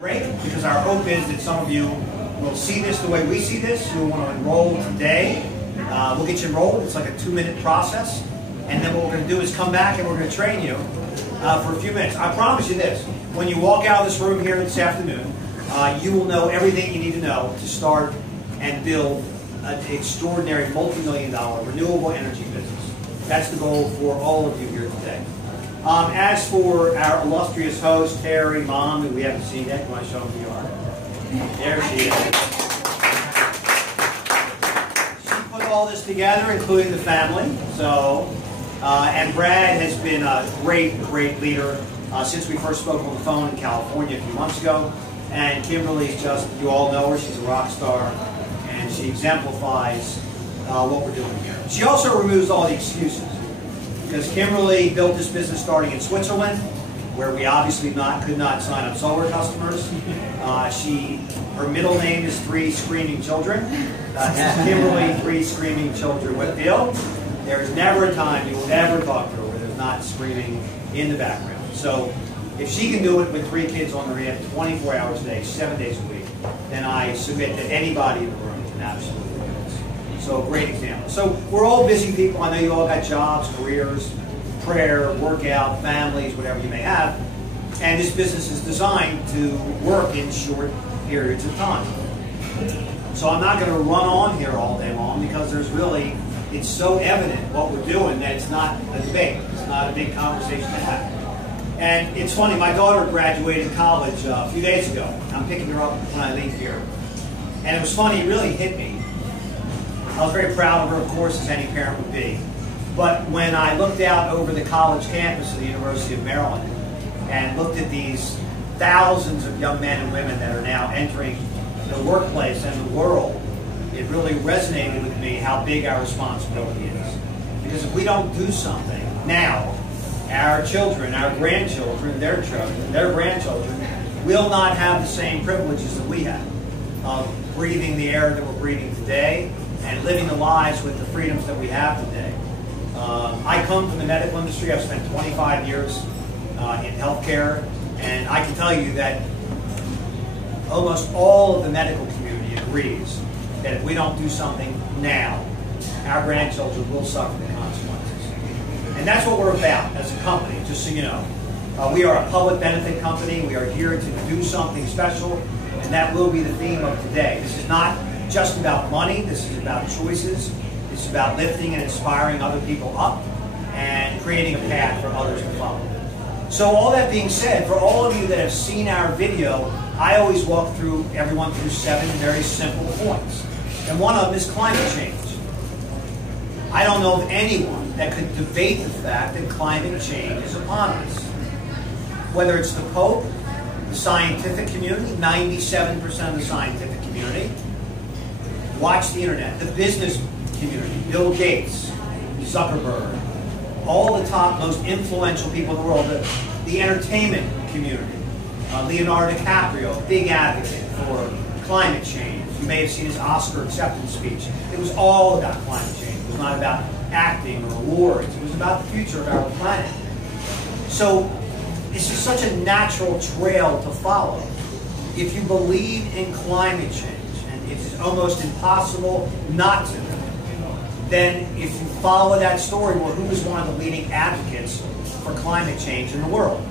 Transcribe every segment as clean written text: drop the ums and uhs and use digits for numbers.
Great, because our hope is that some of you will see this the way we see this. You'll want to enroll today. We'll get you enrolled. It's like a 2-minute process. And then what we're going to do is come back and we're going to train you for a few minutes. I promise you this. When you walk out of this room here this afternoon, you will know everything you need to know to start and build an extraordinary multi-million-dollar renewable energy business. That's the goal for all of you here today. As for our illustrious host, Terry, Mom, who we haven't seen yet, you want to show them who you are? There she is. She put all this together, including the family. So, and Brad has been a great, great leader since we first spoke on the phone in California a few months ago. And Kimberly's just, you all know her, she's a rock star, and she exemplifies what we're doing here. She also removes all the excuses. Because Kimberly built this business starting in Switzerland, where we obviously could not sign up solar customers. Her middle name is 3 Screaming Children. Kimberly, 3 Screaming Children. What deal? There is never a time you will ever talk to her where there's not screaming in the background. So if she can do it with 3 kids on the hip, 24 hours a day, 7 days a week, then I submit that anybody in the room can absolutely. So, great example. So, we're all busy people. I know you all got jobs, careers, prayer, workout, families, whatever you may have. And this business is designed to work in short periods of time. So, I'm not going to run on here all day long because it's so evident what we're doing that it's not a debate. It's not a big conversation to have. And it's funny, my daughter graduated college a few days ago. I'm picking her up when I leave here. And it was funny, it really hit me. I was very proud of her, of course, as any parent would be. But when I looked out over the college campus of the University of Maryland and looked at these thousands of young men and women that are now entering the workplace and the world, it really resonated with me how big our responsibility is. Because if we don't do something now, our children, our grandchildren, their children, their grandchildren will not have the same privileges that we have of breathing the air that we're breathing today, and living the lives with the freedoms that we have today. I come from the medical industry. I've spent 25 years in healthcare, and I can tell you that almost all of the medical community agrees that if we don't do something now, our grandchildren will suffer the consequences. And that's what we're about as a company, just so you know. We are a public benefit company. We are here to do something special, and that will be the theme of today. This is not just about money. This is about choices. It's about lifting and inspiring other people up and creating a path for others to follow. So all that being said, for all of you that have seen our video, I always walk everyone through 7 very simple points. And one of them is climate change. I don't know of anyone that could debate the fact that climate change is upon us. Whether it's the Pope, the scientific community, 97% of the scientific community, watch the internet, the business community, Bill Gates, Zuckerberg, all the top, most influential people in the world, the entertainment community, Leonardo DiCaprio, big advocate for climate change. You may have seen his Oscar acceptance speech. It was all about climate change. It was not about acting or awards. It was about the future of our planet. So this is such a natural trail to follow. If you believe in climate change, it's almost impossible not to, then if you follow that story, well, who is one of the leading advocates for climate change in the world?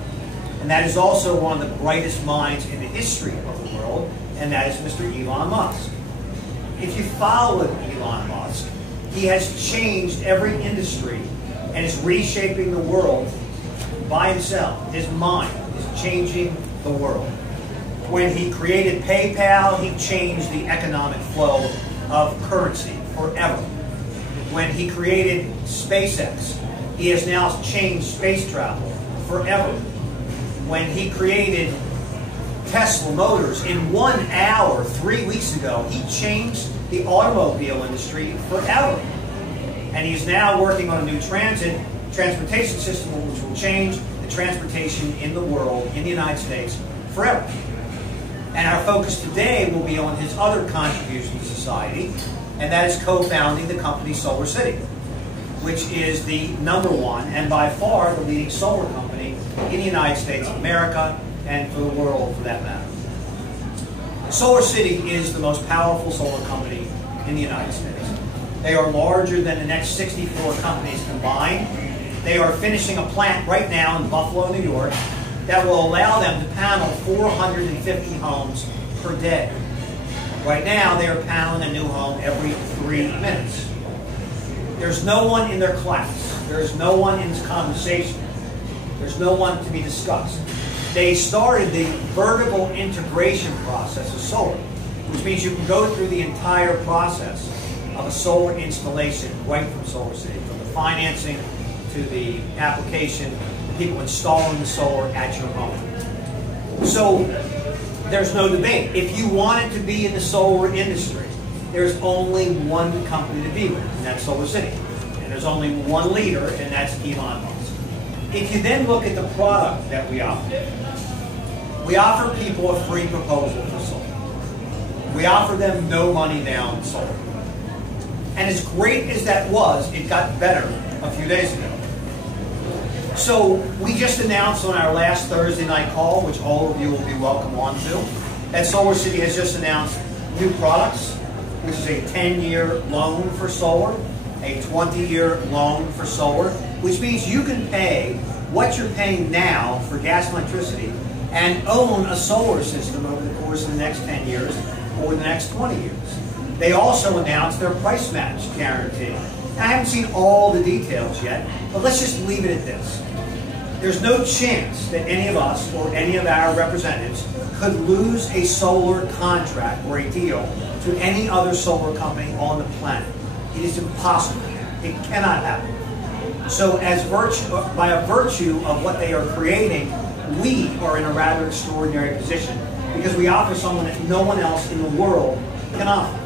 And that is also one of the brightest minds in the history of the world, and that is Mr. Elon Musk. If you follow Elon Musk, he has changed every industry and is reshaping the world by himself. His mind is changing the world. When he created PayPal, he changed the economic flow of currency forever. When he created SpaceX, he has now changed space travel forever. When he created Tesla Motors, in 1 hour, 3 weeks ago, he changed the automobile industry forever. And he's now working on a new transportation system which will change the transportation in the world, in the United States, forever. And our focus today will be on his other contribution to society, and that is co-founding the company Solar City, which is the #1 and by far the leading solar company in the United States of America and for the world for that matter. Solar City is the most powerful solar company in the United States. They are larger than the next 64 companies combined. They are finishing a plant right now in Buffalo, New York, that will allow them to panel 450 homes per day. Right now, they are paneling a new home every 3 minutes. There's no one in their class. There is no one in this conversation. There's no one to be discussed. They started the vertical integration process of solar, which means you can go through the entire process of a solar installation right from Solar City, from the financing to the application, the people installing the solar at your home. So there's no debate. If you wanted to be in the solar industry, there's only one company to be with, and that's Solar City. And there's only one leader, and that's Elon Musk. If you then look at the product that we offer people a free proposal for solar. We offer them no money down solar. And as great as that was, it got better a few days ago. So we just announced on our last Thursday night call, which all of you will be welcome on to, that Solar City has just announced new products, which is a 10-year loan for solar, a 20-year loan for solar, which means you can pay what you're paying now for gas and electricity and own a solar system over the course of the next 10 years or the next 20 years. They also announced their price match guarantee. Now, I haven't seen all the details yet, but let's just leave it at this. There's no chance that any of us or any of our representatives could lose a solar contract or a deal to any other solar company on the planet. It is impossible. It cannot happen. So by a virtue of what they are creating, we are in a rather extraordinary position because we offer someone that no one else in the world can offer.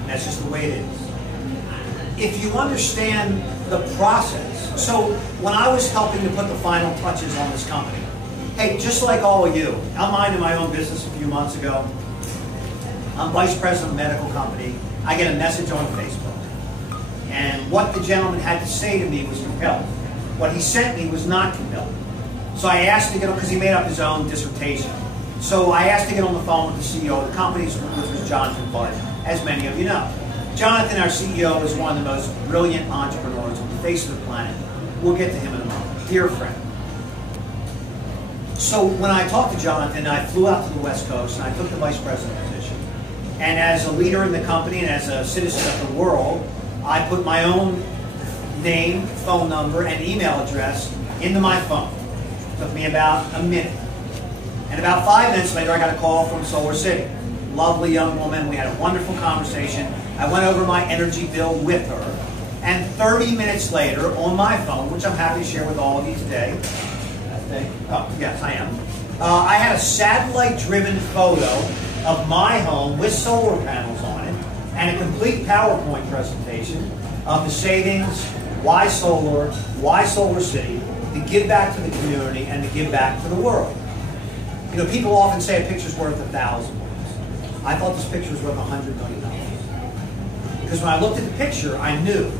And that's just the way it is. If you understand the process, so when I was helping to put the final touches on this company, hey, just like all of you, I'm minding my own business a few months ago. I'm vice president of a medical company. I get a message on Facebook. And what the gentleman had to say to me was compelling. What he sent me was not compelling. So I asked to get on, because he made up his own dissertation. So I asked to get on the phone with the CEO of the company, which was Jonathan Budd, as many of you know. Jonathan, our CEO, is one of the most brilliant entrepreneurs on the face of the planet. We'll get to him in a moment. Dear friend. So when I talked to Jonathan, I flew out to the West Coast and I took the vice president position. And as a leader in the company and as a citizen of the world, I put my own name, phone number, and email address into my phone. It took me about a minute. And about 5 minutes later, I got a call from Solar City. Lovely young woman. We had a wonderful conversation. I went over my energy bill with her. And 30 minutes later, on my phone, which I'm happy to share with all of you today, oh, yes, I am. I had a satellite-driven photo of my home with solar panels on it and a complete PowerPoint presentation of the savings, why solar, why Solar City, to give back to the community and to give back to the world. You know, people often say a picture's worth 1,000 words. I thought this picture was worth $100 million. Because when I looked at the picture, I knew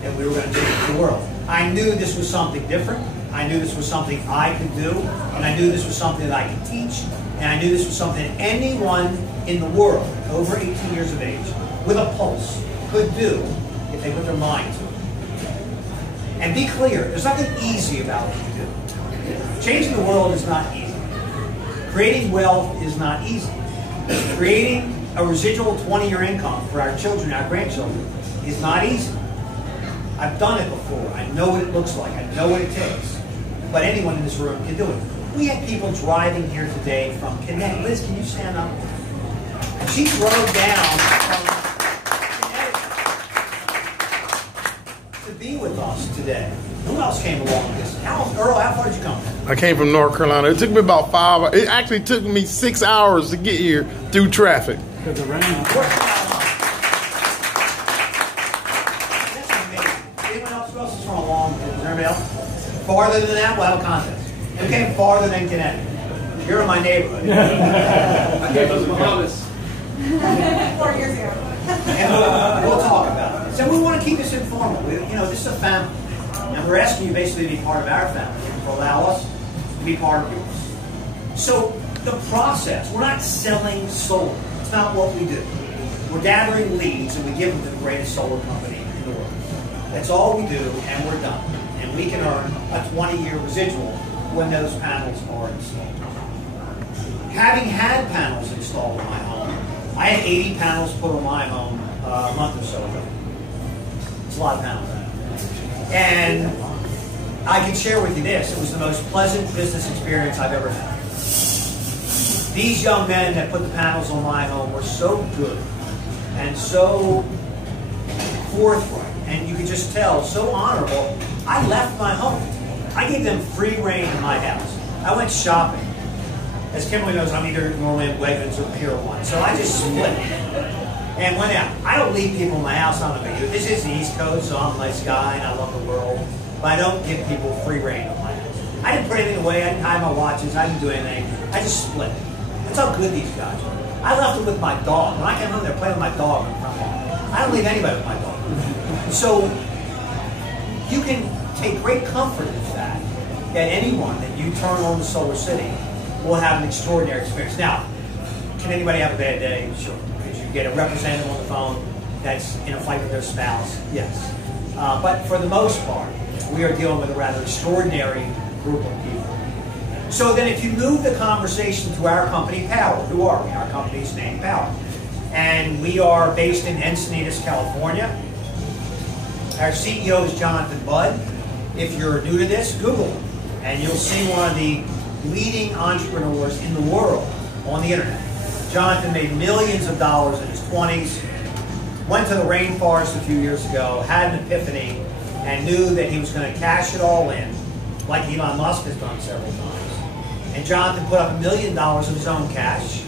that we were going to change the world. I knew this was something different. I knew this was something I could do. And I knew this was something that I could teach. And I knew this was something that anyone in the world over 18 years of age with a pulse could do if they put their mind to it. And be clear, there's nothing easy about what you do. Changing the world is not easy. Creating wealth is not easy. Creating a residual 20-year income for our children, our grandchildren, is not easy. I've done it before. I know what it looks like. I know what it takes. But anyone in this room can do it. We had people driving here today from Connecticut. Liz, can you stand up? She drove down from Connecticut to be with us today. Who else came along with this? Earl, how far did you come from? I came from North Carolina. It took me about 5 hours. It actually took me 6 hours to get here through traffic. Because of rain. That's amazing. Anyone else? Who else is from a long distance? Anybody else? Farther than that, we'll have a contest. We came farther than Connecticut. You're in my neighborhood. I came from the Bahamas. 4 years ago. And we'll talk about it. So we want to keep this informal. This is a family. And we're asking you basically to be part of our family and to allow us to be part of yours. So the process. We're not selling solar. It's not what we do. We're gathering leads and we give them to the greatest solar company in the world. That's all we do, and we're done. And we can earn a 20-year residual when those panels are installed. Having had panels installed in my home, I had 80 panels put on my home a month or so ago. It's a lot of panels. And I can share with you this. It was the most pleasant business experience I've ever had. These young men that put the panels on my home were so good and so forthright, and you could just tell, so honorable. I left my home. I gave them free reign in my house. I went shopping. As Kimberly knows, I'm either normally in Wegmans or Pier 1, so I just split and went out. I don't leave people in my house. I don't know about you. This is the East Coast, so I'm a nice guy and I love the world, but I don't give people free reign in my house. I didn't put anything away. I didn't hide my watches. I didn't do anything. I just split. That's how good these guys are. I left them with my dog. When I came home, they were playing with my dog in the front lawn. I don't leave anybody with my dog. So you can take great comfort in the fact that anyone that you turn on to Solar City will have an extraordinary experience. Now, can anybody have a bad day? Sure. Could you get a representative on the phone that's in a fight with their spouse? Yes. But for the most part, we are dealing with a rather extraordinary group of people. So then if you move the conversation to our company, Powur, who are we? Our company's named Powur. And we are based in Encinitas, California. Our CEO is Jonathan Budd. If you're new to this, Google him, and you'll see one of the leading entrepreneurs in the world on the internet. Jonathan made millions of dollars in his 20s, went to the rainforest a few years ago, had an epiphany, and knew that he was going to cash it all in, like Elon Musk has done several times. And Jonathan put up $1 million of his own cash,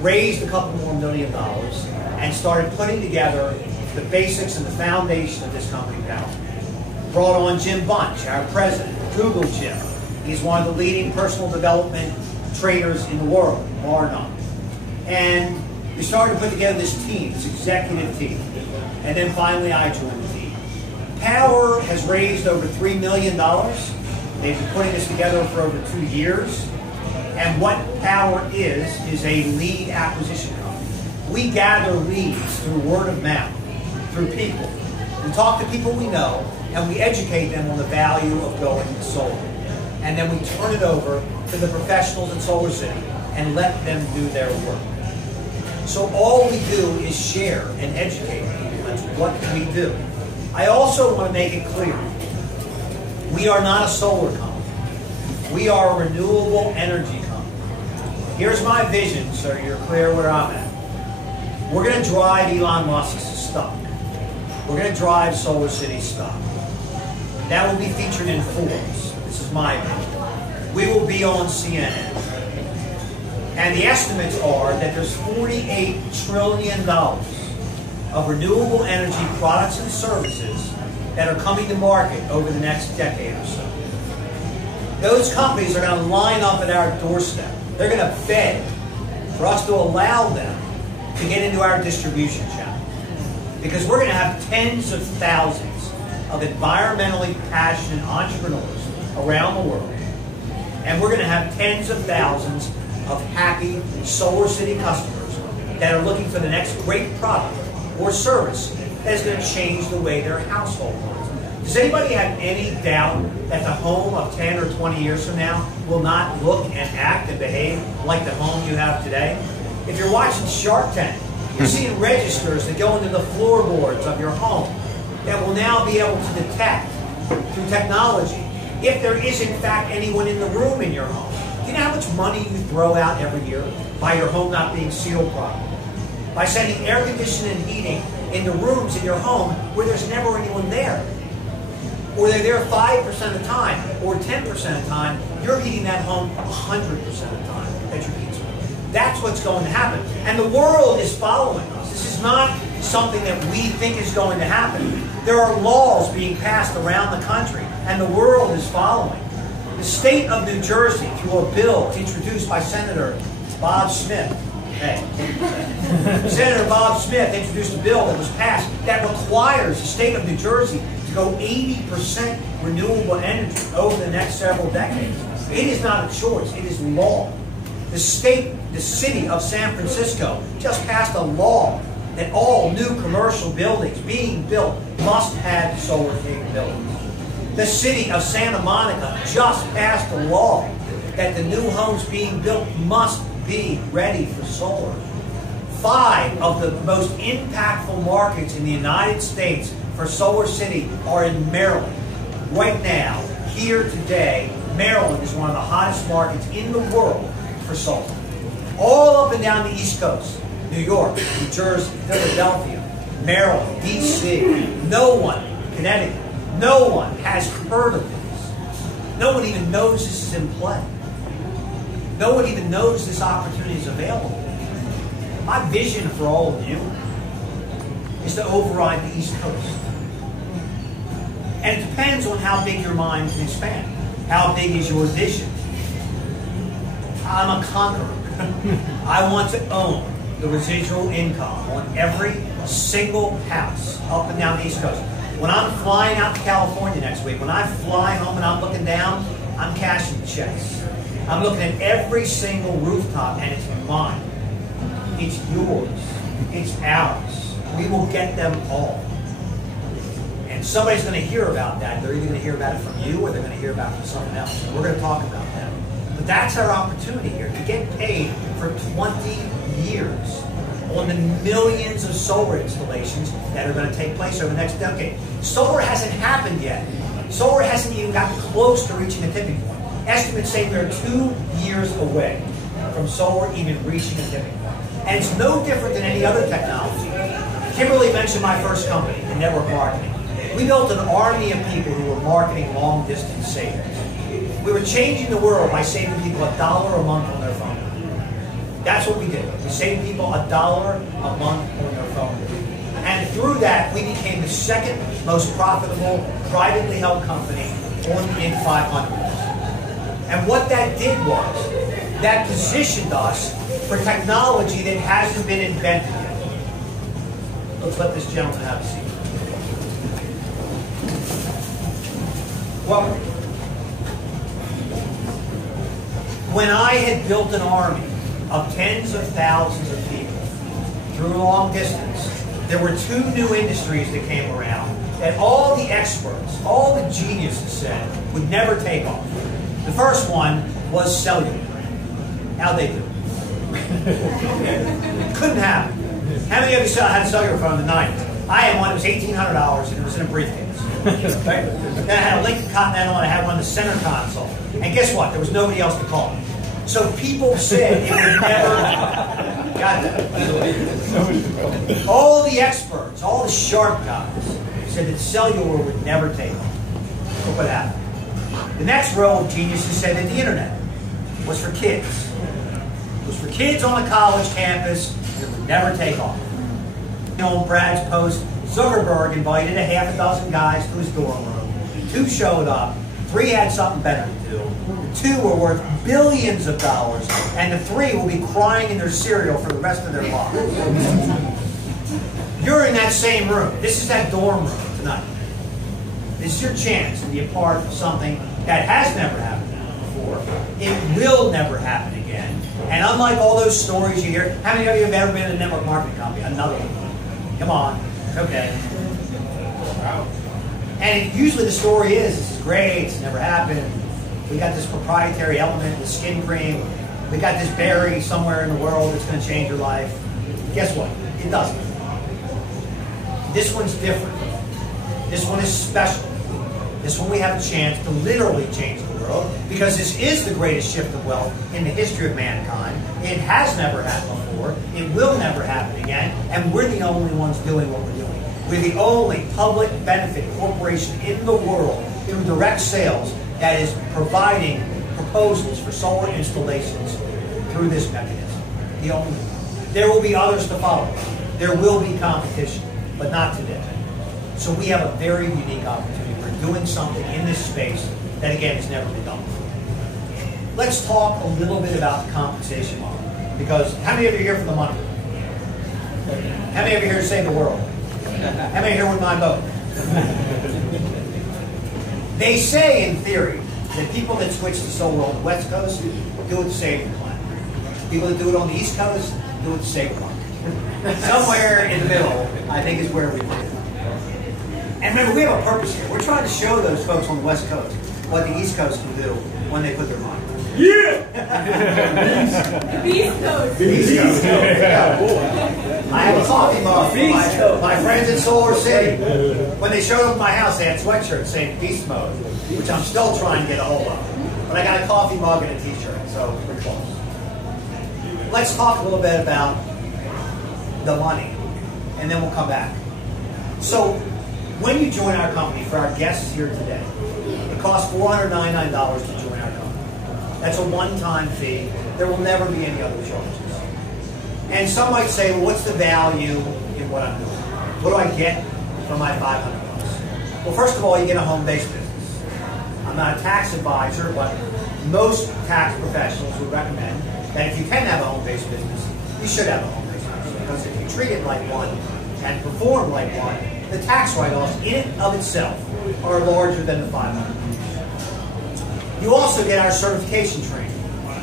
raised a couple more $1 million, and started putting together the basics and the foundation of this company, Powur. Brought on Jim Bunch, our president, Google Jim. He's one of the leading personal development traders in the world, bar none. And we started to put together this team, this executive team. And then finally I joined the team. Powur has raised over $3 million. They've been putting this together for over 2 years. And what Powur is a lead acquisition company. We gather leads through word of mouth, through people. We talk to people we know, and we educate them on the value of going to solar. And then we turn it over to the professionals in Solar City and let them do their work. So all we do is share and educate people. That's what we do. I also want to make it clear, we are not a solar company. We are a renewable energy company. Here's my vision, so you're clear where I'm at. We're going to drive Elon Musk's stock. We're going to drive Solar City's stock. That will be featured in Forbes. This is my opinion. We will be on CNN. And the estimates are that there's $48 trillion of renewable energy products and services that are coming to market over the next decade or so. Those companies are going to line up at our doorstep. They're going to beg for us to allow them to get into our distribution channel. Because we're going to have tens of thousands of environmentally passionate entrepreneurs around the world. And we're going to have tens of thousands of happy Solar City customers that are looking for the next great product or service that is going to change the way their household works. Does anybody have any doubt that the home of 10 or 20 years from now will not look and act and behave like the home you have today? If you're watching Shark Tank, you're seeing registers that go into the floorboards of your home that will now be able to detect through technology if there is in fact anyone in the room in your home. Do you know how much money you throw out every year by your home not being sealed properly? By sending air conditioning and heating into rooms in your home where there's never anyone there. Or they're there 5% of the time, or 10% of the time, you're heating that home 100% of the time that you're heating. That's what's going to happen. And the world is following us. This is not something that we think is going to happen. There are laws being passed around the country, and the world is following. The state of New Jersey, through a bill introduced by Senator Bob Smith, Senator Bob Smith introduced a bill that was passed that requires the state of New Jersey to go 80% renewable energy over the next several decades. It is not a choice, it is law. The city of San Francisco just passed a law that all new commercial buildings being built must have solar capabilities. The city of Santa Monica just passed a law that the new homes being built must be ready for solar. 5 of the most impactful markets in the United States for Solar City are in Maryland. Right now, here today, Maryland is one of the hottest markets in the world for solar. All up and down the East Coast, New York, New Jersey, Philadelphia, Maryland, D.C., no one, Connecticut, no one has heard of this. No one even knows this is in play. No one even knows this opportunity is available. My vision for all of you is to override the East Coast. And it depends on how big your mind can expand. How big is your vision? I'm a conqueror. I want to own the residual income on every single house up and down the East Coast. When I'm flying out to California next week, when I fly home and I'm looking down, I'm cashing checks. I'm looking at every single rooftop and it's mine. It's yours. It's ours. We will get them all. And somebody's going to hear about that. They're either going to hear about it from you or they're going to hear about it from someone else. And we're going to talk about that. But that's our opportunity here, to get paid for 20 years on the millions of solar installations that are going to take place over the next decade. Solar hasn't happened yet. Solar hasn't even gotten close to reaching a tipping point. Estimates say we're 2 years away from solar even reaching a tipping point. And it's no different than any other technology. Kimberly mentioned my first company, in network marketing. We built an army of people who were marketing long-distance savings. We were changing the world by saving people $1 a month on their phone. That's what we did. We saved people $1 a month on their phone. And through that, we became the second most profitable privately held company on the Inc. 500. And what that did was, that positioned us for technology that hasn't been invented yet. Let's let this gentleman have a seat. Welcome. When I had built an army of tens of thousands of people through long distance, there were 2 new industries that came around that all the experts, all the geniuses said would never take off. The first one was cellular. How'd they do? Couldn't happen. How many of you had a cellular phone in the 90s? I had one, it was $1,800 and it was in a briefcase. Right? Then I had a Lincoln Continental and I had one in the center console. And guess what? There was nobody else to call. So people said it would never. Got that? All the experts, all the sharp guys said that cellular would never take off. Look what happened. The next row of geniuses said that the internet was for kids. It was for kids on a college campus and it would never take off. You know, on Brad's post, Zuckerberg invited a half a dozen guys to his dorm room. 2 showed up. 3 had something better to do. The 2 were worth billions of dollars, and the 3 will be crying in their cereal for the rest of their lives. You're in that same room. This is that dorm room tonight. This is your chance to be a part of something that has never happened before. It will never happen again. And unlike all those stories you hear, how many of you have ever been in a network marketing company? Another one. Come on. Okay. And usually the story is, this is great, it's never happened. We got this proprietary element, this skin cream. We got this berry somewhere in the world that's going to change your life. Guess what? It doesn't. This one's different. This one is special. This one we have a chance to literally change the world, because this is the greatest shift of wealth in the history of mankind. It has never happened before. It will never happen again. And we're the only ones doing what we're doing. We're the only public benefit corporation in the world through direct sales that is providing proposals for solar installations through this mechanism. The only one. There will be others to follow. There will be competition, but not today. So we have a very unique opportunity. We're doing something in this space that, again, has never been done before. Let's talk a little bit about the compensation model. Because how many of you are here for the money? How many of you are here to save the world? How many are here with my vote? They say, in theory, that people that switch to solar on the West Coast do it to save the planet. People that do it on the East Coast do it the same way. Somewhere in the middle, I think, is where we live. And remember, we have a purpose here. We're trying to show those folks on the West Coast what the East Coast can do when they put their money. Yeah! The East Coast. East Coast. Yeah. I have a coffee mug for my friends in Solar City. When they showed up at my house, they had sweatshirts saying Beast Mode, which I'm still trying to get a hold of. But I got a coffee mug and a t-shirt, so pretty close. Let's talk a little bit about the money, and then we'll come back. So, when you join our company, for our guests here today, it costs $499 to join our company. That's a one-time fee. There will never be any other charges. And some might say, well, what's the value in what I'm doing? What do I get for my $500? Well, first of all, you get a home-based business. I'm not a tax advisor, but most tax professionals would recommend that if you can have a home-based business, you should have a home-based business. Because if you treat it like one and perform like one, the tax write-offs in and of itself are larger than the $500. You also get our certification training,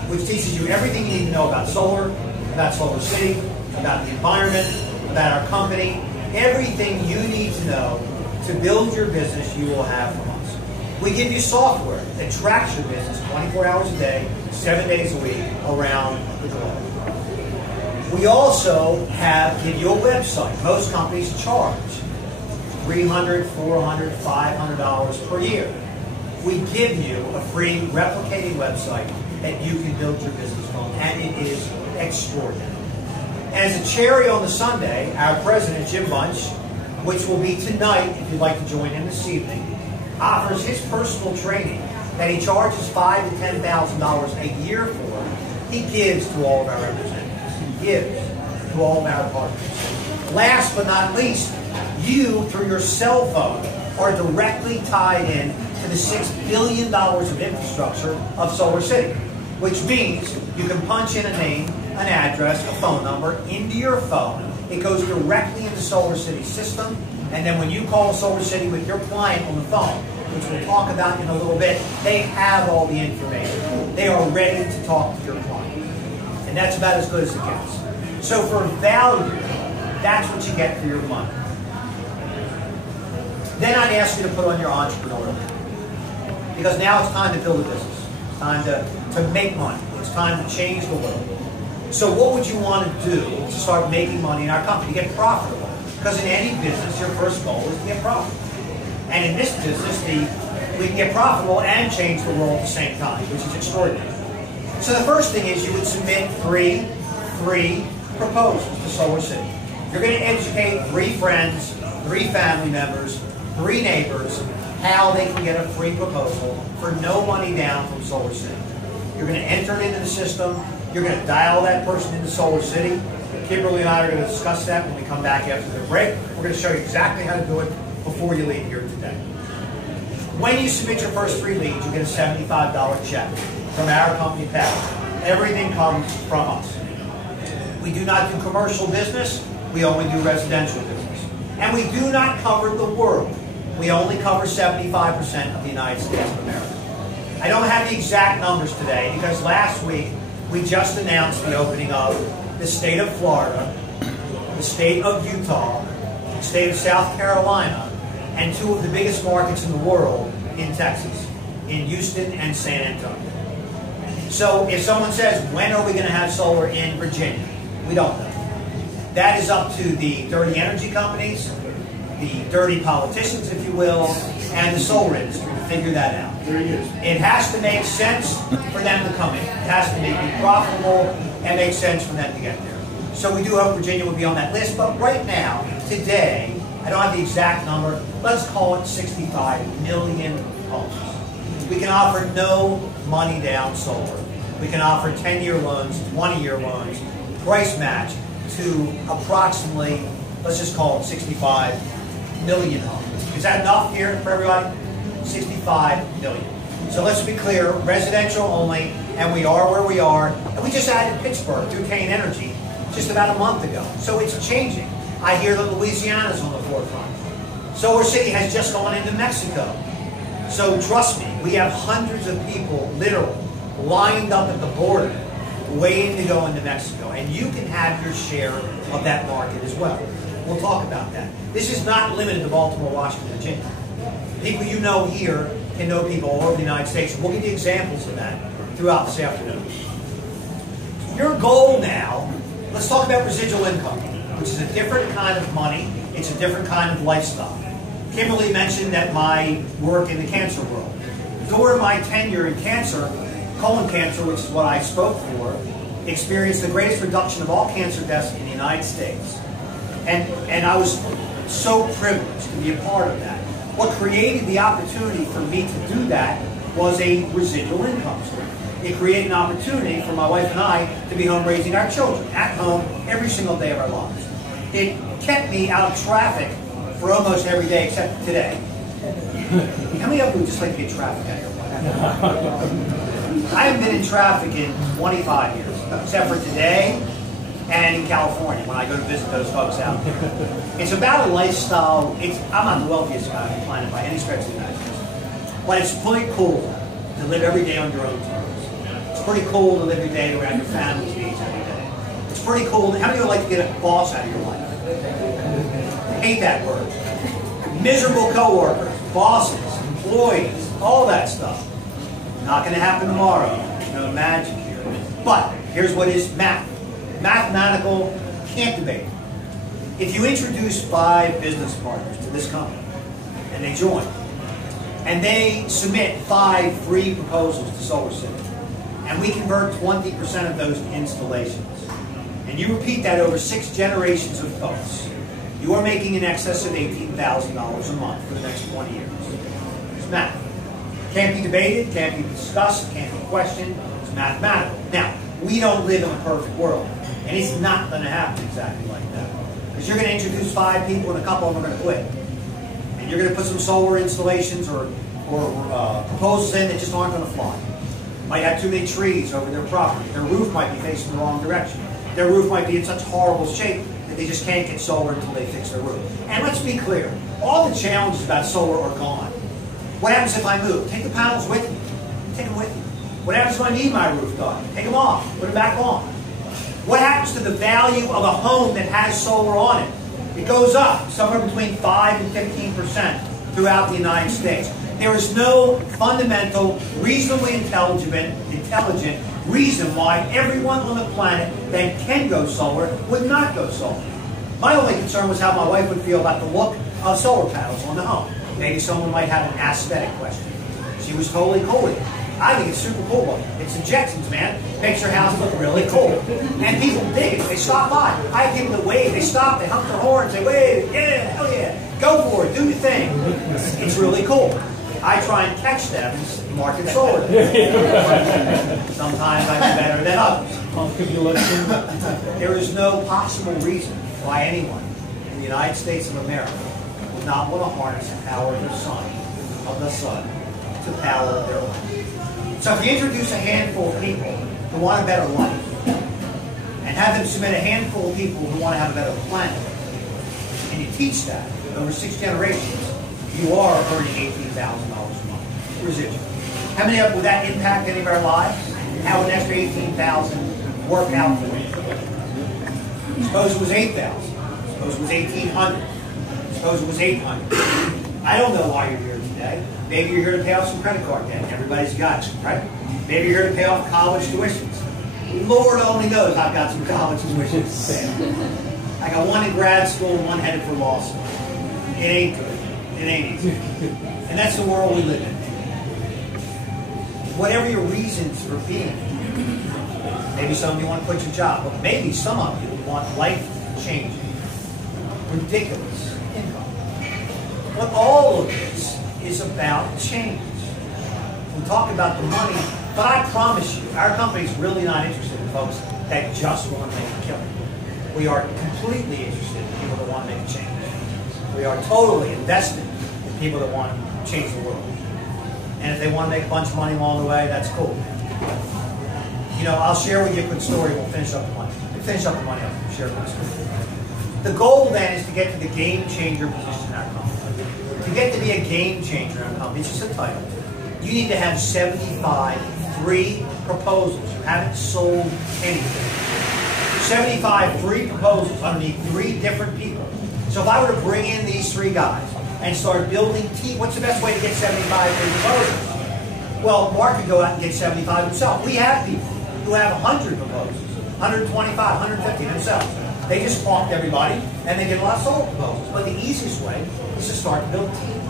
which teaches you everything you need to know about solar, about Solar City, about the environment, about our company. Everything you need to know to build your business, you will have from us. We give you software that tracks your business 24 hours a day, 7 days a week, around the globe. We also give you a website. Most companies charge $300, $400, $500 per year. We give you a free replicating website that you can build your business from, and it is extraordinary. And as a cherry on the sundae, our president, Jim Bunch, which will be tonight, if you'd like to join in this evening, offers his personal training that he charges $5,000 to $10,000 a year for. He gives to all of our representatives. He gives to all of our partners. Last but not least, you, through your cell phone, are directly tied in to the $6 billion of infrastructure of Solar City, which means you can punch in a name, an address, a phone number into your phone. It goes directly into Solar City's system, and then when you call Solar City with your client on the phone, which we'll talk about in a little bit, they have all the information. They are ready to talk to your client. And that's about as good as it gets. So for value, that's what you get for your money. Then I'd ask you to put on your entrepreneurial hat. Because now it's time to build a business. It's time to make money. It's time to change the world. So what would you want to do to start making money in our company, to get profitable? Because in any business, your first goal is to get profitable. And in this business, we can get profitable and change the world at the same time, which is extraordinary. So the first thing is you would submit 3 free proposals to Solar City. You're going to educate 3 friends, 3 family members, 3 neighbors, how they can get a free proposal for no money down from Solar City. You're going to enter it into the system. You're going to dial that person into Solar City. Kimberly and I are going to discuss that when we come back after the break. We're going to show you exactly how to do it before you leave here today. When you submit your first 3 leads, you get a $75 check from our company, Powur. Everything comes from us. We do not do commercial business. We only do residential business. And we do not cover the world. We only cover 75% of the United States of America. I don't have the exact numbers today because last week we just announced the opening of the state of Florida, the state of Utah, the state of South Carolina, and 2 of the biggest markets in the world in Texas, in Houston and San Antonio. So if someone says, when are we going to have solar in Virginia? We don't know. That is up to the dirty energy companies, the dirty politicians, if you will, and the solar industry to figure that out. It has to make sense for them to come in. It has to be profitable and make sense for them to get there. So we do hope Virginia will be on that list, but right now, today, I don't have the exact number, let's call it 65 million homes. We can offer no money down solar. We can offer 10-year loans, 20-year loans, price match to approximately, let's just call it 65 million homes. Is that enough here for everybody? 65 million. So let's be clear, residential only, and we are where we are. And we just added Pittsburgh, Duquesne Energy, just about a month ago. So it's changing. I hear that Louisiana's on the forefront. Solar City has just gone into Mexico. So trust me, we have hundreds of people literally lined up at the border, waiting to go into Mexico. And you can have your share of that market as well. We'll talk about that. This is not limited to Baltimore, Washington, Virginia. People you know here can know people all over the United States. And we'll give you examples of that throughout this afternoon. Your goal now, let's talk about residual income, which is a different kind of money. It's a different kind of lifestyle. Kimberly mentioned that my work in the cancer world. During my tenure in cancer, colon cancer, which is what I spoke for, experienced the greatest reduction of all cancer deaths in the United States. And I was so privileged to be a part of that. What created the opportunity for me to do that was a residual income stream. It created an opportunity for my wife and I to be home raising our children, at home, every single day of our lives. It kept me out of traffic for almost every day except today. How many of you would just like to get traffic out of your life? I haven't been in traffic in 25 years, except for today and in California when I go to visit those folks out there. It's about a lifestyle. I'm not the wealthiest guy on the planet by any stretch of the imagination, but it's pretty cool to live every day on your own terms. It's pretty cool to live your day around your family's needs every day. It's pretty cool. How many of you would like to get a boss out of your life? I hate that word. Miserable coworkers, bosses, employees, all that stuff. Not going to happen tomorrow. There's no magic here. But here's what is math. Mathematical, can't debate. If you introduce 5 business partners to this company, and they join, and they submit 5 free proposals to Solar City, and we convert 20% of those to installations, and you repeat that over 6 generations of folks, you are making in excess of $18,000 a month for the next 20 years. It's math. Can't be debated, can't be discussed, can't be questioned. It's mathematical. Now, we don't live in a perfect world, and it's not going to happen exactly like that. Because you're going to introduce 5 people, and a couple of them are going to quit. And you're going to put some solar installations or proposals in that just aren't going to fly. Might have too many trees over their property. Their roof might be facing the wrong direction. Their roof might be in such horrible shape that they just can't get solar until they fix their roof. And let's be clear, all the challenges about solar are gone. What happens if I move? Take the panels with me. Take them with me. What happens if I need my roof done? Take them off. Put them back on. What happens to the value of a home that has solar on it? It goes up somewhere between 5 and 15% throughout the United States. There is no fundamental, reasonably intelligent reason why everyone on the planet that can go solar would not go solar. My only concern was how my wife would feel about the look of solar panels on the home. Maybe someone might have an aesthetic question. She was totally cool with it. I think it's super cool. It's injections, man. Makes your house look really cool. And people dig it. They stop by. I have people that wave. They stop. They hump their horns. They wave. Yeah, hell yeah. Go for it. Do your thing. It's really cool. I try and catch them and market solar. Sometimes I do better than others. There is no possible reason why anyone in the United States of America would not want to harness the power of the sun to power their life. So if you introduce a handful of people who want a better life, and have them submit a handful of people who want to have a better planet, and you teach that over 6 generations, you are earning $18,000 a month residual. How many of would that impact any of our lives? How would an extra $18,000 work out for you? Suppose it was $8,000. Suppose it was $1,800. Suppose it was $800. I don't know why you're here today. Maybe you're here to pay off some credit card debt. Everybody's got you, right? Maybe you're here to pay off college tuitions. Lord only knows I've got some college tuitions to pay. I got one in grad school and one headed for law school. It ain't good. It ain't easy. And that's the world we live in. Whatever your reasons for being, maybe some of you want to quit your job, but maybe some of you want life-changing, ridiculous income. But all of this is about change. We talk about the money, but I promise you, our company's really not interested in folks that just want to make a killing. We are completely interested in people that want to make a change. We are totally invested in people that want to change the world. And if they want to make a bunch of money along the way, that's cool. You know, I'll share with you a quick story. We'll finish up the money. We'll finish up the money. I'll share with you. The goal then is to get to the game changer position in our company. To get to be a game changer in our company, it's just a title. You need to have 75 free proposals. You haven't sold anything. 75 free proposals underneath 3 different people. So if I were to bring in these 3 guys and start building team, what's the best way to get 75 free proposals? Well, Mark could go out and get 75 himself. We have people who have 100 proposals, 125, 150 themselves. They just talk to everybody and they get a lot of sold proposals. But the easiest way is to start to build a team.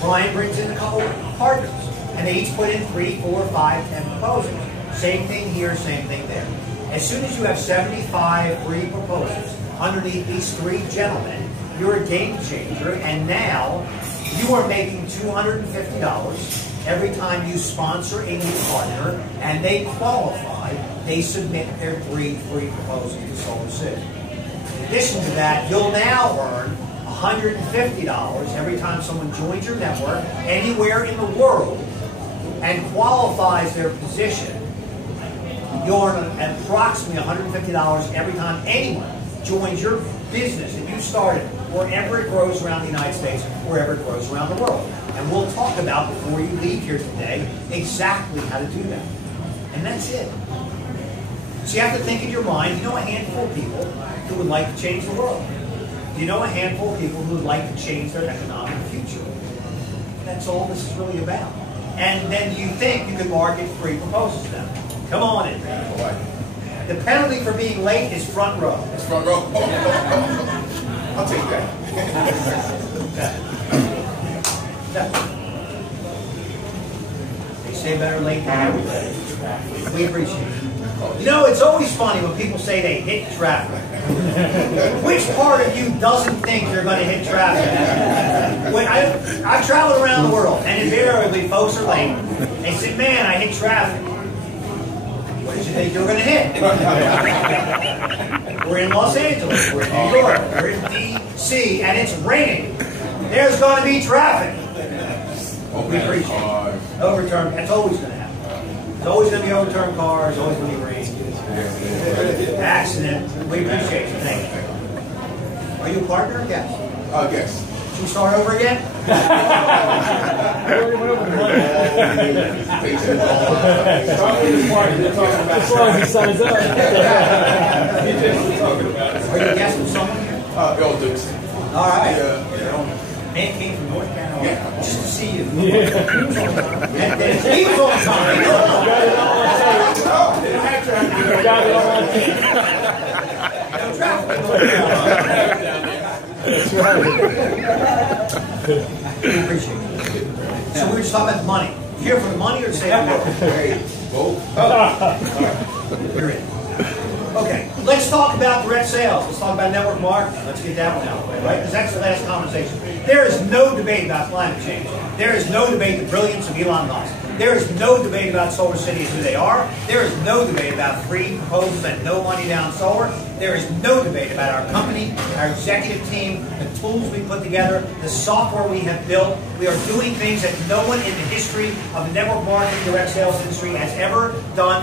Brian brings in a couple of partners and they each put in 3, 4, 5, 10 proposals. Same thing here, same thing there. As soon as you have 75 free proposals underneath these 3 gentlemen, you're a game changer, and now you are making $250 every time you sponsor a new partner and they qualify, they submit their 3 free proposals to Solar City. In addition to that, you'll now earn $150 every time someone joins your network anywhere in the world and qualifies their position. You'll earn approximately $150 every time anyone joins your business that you started, wherever it grows around the United States, wherever it grows around the world. And we'll talk about, before you leave here today, exactly how to do that. And that's it. So you have to think in your mind, you know a handful of people who would like to change the world. You know a handful of people who would like to change their economic future. That's all this is really about. And then you think you can market free proposals to them. Come on in. The penalty for being late is front row. It's front row. I'll take that. They say better late than never. We appreciate it. You know, it's always funny when people say they hit traffic. Which part of you doesn't think you're going to hit traffic? When I've traveled around the world, and invariably folks are late. They say, man, I hit traffic. What did you think you were going to hit? We're in Los Angeles, we're in New York, we're in D.C., and it's raining. There's going to be traffic. We appreciate it. Overturned, that's always going to happen. There's always going to be overturned cars, always going to be rain. Accident. We appreciate you. Thank you. Are you a partner or guest? Guess. Should we start over again? As long as he signs up. Are you a guest of someone here? Earl Dixon. All right. Yeah. Man came from North Carolina just to see you. Yeah. And then he was on time. Got it all on tape. No traffic. That's right. We appreciate it. So we were just talking about money. You here for the money or to save the world? Hey, both. You're in. Okay, let's talk about direct sales. Let's talk about network marketing. Let's get that one out of the way, right? Because that's the last conversation. There is no debate about climate change. There is no debate the brilliance of Elon Musk. There is no debate about Solar City and who they are. There is no debate about free proposals and no money down solar. There is no debate about our company, our executive team, the tools we put together, the software we have built. We are doing things that no one in the history of the network marketing direct sales industry has ever done.